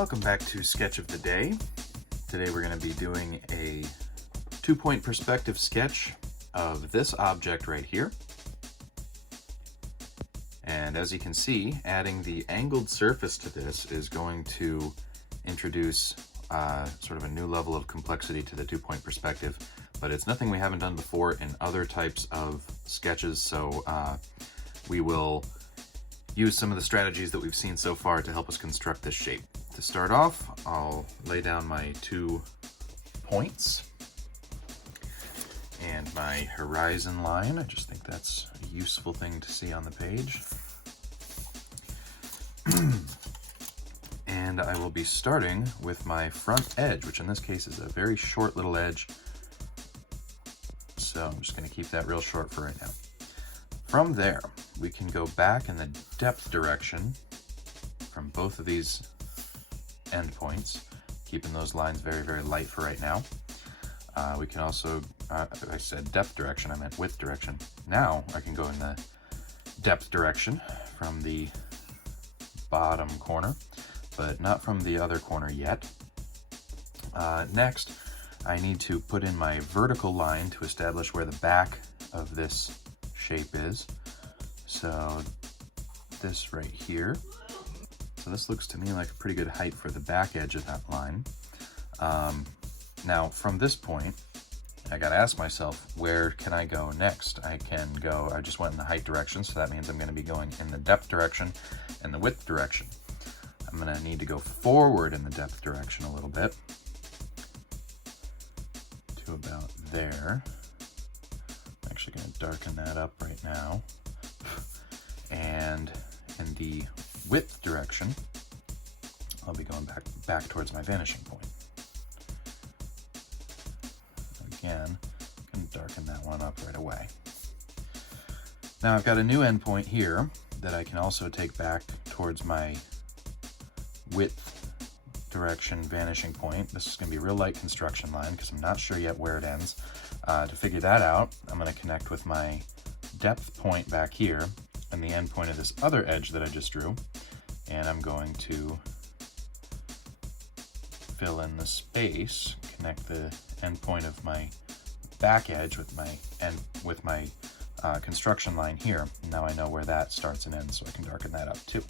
Welcome back to Sketch of the Day. Today we're going to be doing a 2-point perspective sketch of this object right here. And as you can see, adding the angled surface to this is going to introduce sort of a new level of complexity to the 2-point perspective, but it's nothing we haven't done before in other types of sketches, so we will use some of the strategies that we've seen so far to help us construct this shape. To start off, I'll lay down my 2 points and my horizon line. I just think that's a useful thing to see on the page. And I will be starting with my front edge, which in this case is a very short little edge. So I'm just going to keep that real short for right now. From there, we can go back in the depth direction from both of these endpoints, keeping those lines very, very light for right now. We can also, I said depth direction, I meant width direction. Now I can go in the depth direction from the bottom corner, but not from the other corner yet. Next, I need to put in my vertical line to establish where the back of this shape is. So this right here. So this looks to me like a pretty good height for the back edge of that line. Now from this point, I gotta ask myself, where can I go next? I just went in the height direction, so that means I'm gonna be going in the depth direction and the width direction. I'm gonna need to go forward in the depth direction a little bit to about there. I'm actually gonna darken that up right now. And in the width direction, I'll be going back towards my vanishing point. Again, I can darken that one up right away. Now I've got a new endpoint here that I can also take back towards my width direction vanishing point. This is going to be a real light construction line because I'm not sure yet where it ends. To figure that out, I'm going to connect with my depth point back here and the end point of this other edge that I just drew, and I'm going to fill in the space, connect the end point of my back edge with my construction line here. Now I know where that starts and ends, so I can darken that up too.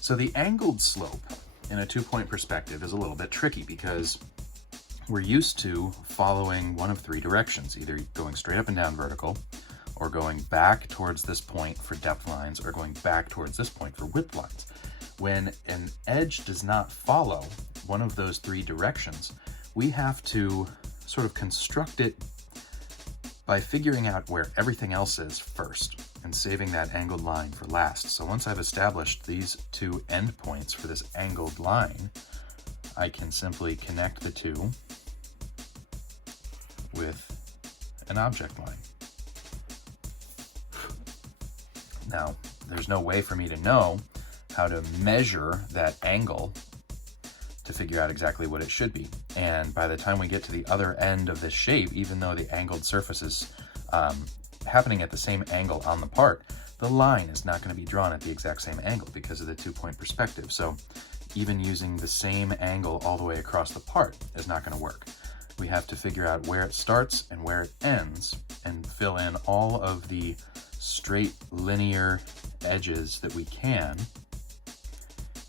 So the angled slope in a 2-point perspective is a little bit tricky because we're used to following one of 3 directions, either going straight up and down vertical, or going back towards this point for depth lines, or going back towards this point for width lines. When an edge does not follow one of those 3 directions, we have to sort of construct it by figuring out where everything else is first and saving that angled line for last. So once I've established these 2 endpoints for this angled line, I can simply connect the 2 with an object line. Now, there's no way for me to know how to measure that angle to figure out exactly what it should be. And by the time we get to the other end of this shape, even though the angled surface is happening at the same angle on the part, the line is not going to be drawn at the exact same angle because of the 2-point perspective. So even using the same angle all the way across the part is not going to work. We have to figure out where it starts and where it ends and fill in all of the straight linear edges that we can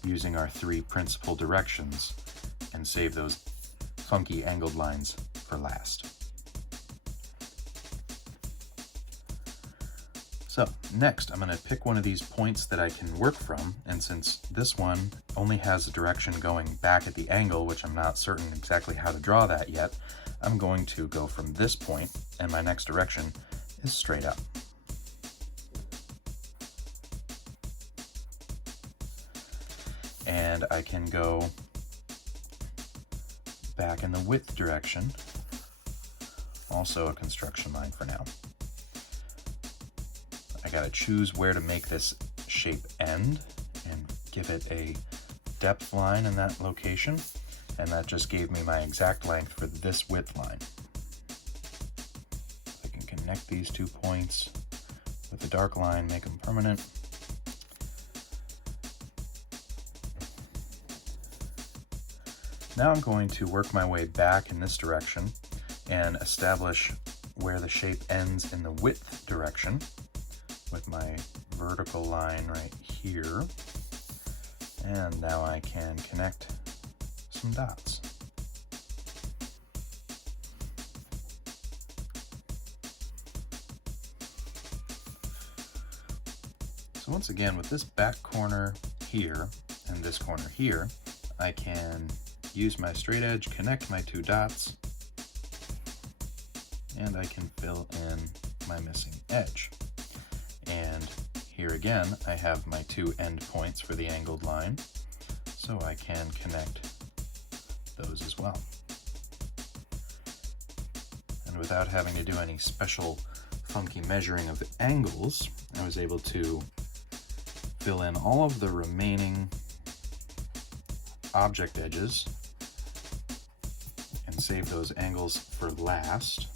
using our 3 principal directions and save those funky angled lines for last. So next, I'm going to pick one of these points that I can work from, and since this one only has a direction going back at the angle, which I'm not certain exactly how to draw that yet, I'm going to go from this point, and my next direction is straight up. And I can go back in the width direction, also a construction line for now. I gotta choose where to make this shape end and give it a depth line in that location, and that just gave me my exact length for this width line. I can connect these 2 points with a dark line, make them permanent, Now I'm going to work my way back in this direction and establish where the shape ends in the width direction with my vertical line right here. And now I can connect some dots. So once again, with this back corner here and this corner here, I can use my straight edge, connect my two dots, and I can fill in my missing edge. And here again, I have my two end points for the angled line, so I can connect those as well. And without having to do any special funky measuring of the angles, I was able to fill in all of the remaining object edges and save those angles for last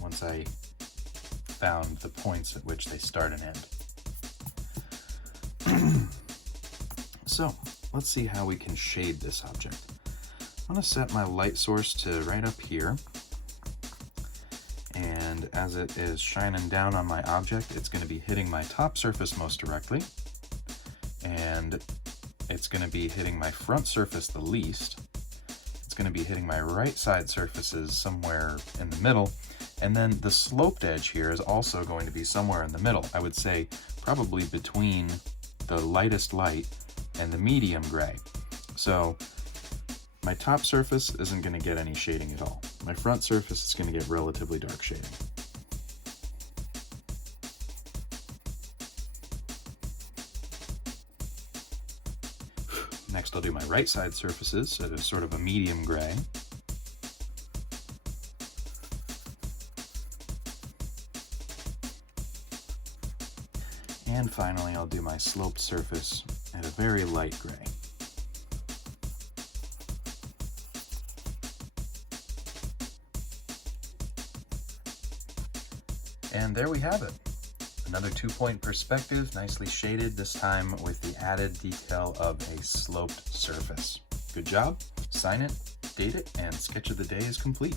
once I found the points at which they start and end. So let's see how we can shade this object. I'm going to set my light source to right up here, and as it is shining down on my object, it's going to be hitting my top surface most directly, and it's going to be hitting my front surface the least. It's going to be hitting my right side surfaces somewhere in the middle, and then the sloped edge here is also going to be somewhere in the middle. I would say probably between the lightest light and the medium gray. So my top surface isn't going to get any shading at all. My front surface is going to get relatively dark shading. Next, I'll do my right side surfaces at a sort of a medium gray. And finally, I'll do my sloped surface at a very light gray. And there we have it. Another 2-point perspective, nicely shaded, this time with the added detail of a sloped surface. Good job, sign it, date it, and sketch of the day is complete.